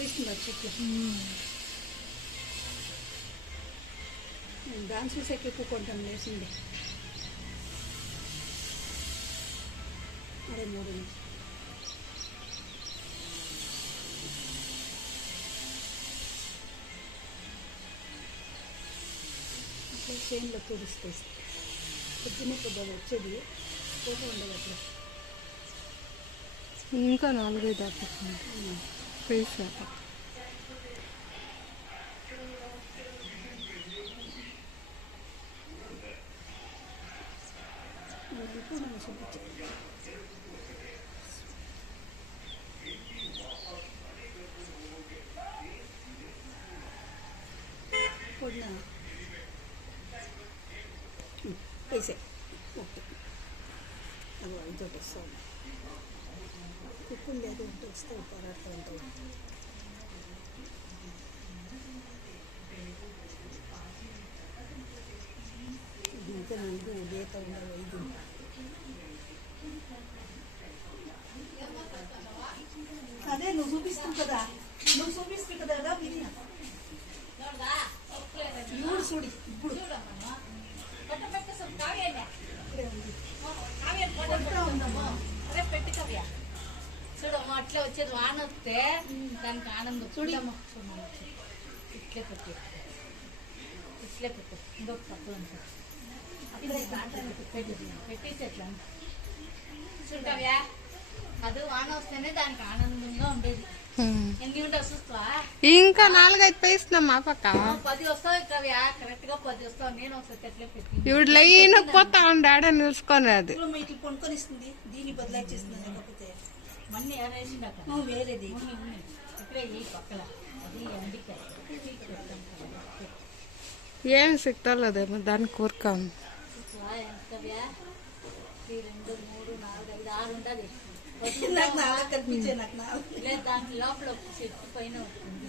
ఎక్కువ ఇస్తున్నారు చెట్లు. డాన్స్ చూసాక ఎక్కువ కొంటాను వేసింది. అదే 3 అట్లా చేనులో తుడిస్తే పొద్దున్నే వచ్చేది ఫోటో ఉండదు అప్పుడు. ఇంకా 4-5 ప్లీజ్ వేసే ఓకే. అది వాళ్ళతో వస్తాను. కుక్కులు లేదు ఉంటే వస్తే పోరాడుతూ ఉంటాయి. ఇంకా నువ్వు ఉదయత ఉండవు. ఇది అదే నువ్వు చూపిస్తావు కదా, బిర్యానీ చూడు చూడు ఇప్పుడు చూడమ్మా అట్లా వచ్చేది వాన వస్తే దానికి ఆనందం. చూడమ్మా ఇట్లే పెట్టు, ఇట్లే పెట్టు. ఇంకొక పక్కన పెట్టేసి ఎట్లా చూడవా, అది వాన వస్తేనే దానికి ఆనందంగా ఉండేది. ఎన్ని ఉంటావు చూస్తావా? ఇంకా 4-5 పేస్తున్నాం మా పక్క. 10 వస్తావు ఇక్కడవ్యా, కరెక్ట్ గా 10 వస్తావు. నేను ఒకసారి ఎట్లే పెట్టి ఇప్పుడు లైన్ పోతా ఉండాడ నిలుచుకొని అది ఇట్లా కొనుక్కొని ఇస్తుంది. దీన్ని బదలాయిస్తుంది. లేకపోతే మన్ని ఏరేసింది అక్కడ వేరేది ఇక్కడే ఈ పక్కల అది అందుకే ఏం సిక్తలేదేమో దానికి కూరకా. ఎంతవ్యా 2, 3, 4, 5, 6 ఉండదు. నాకు 4 కనిపించే. నాకు 4 లేదు, దాంట్లో లోపల చెట్టు పైన ఉంటుంది.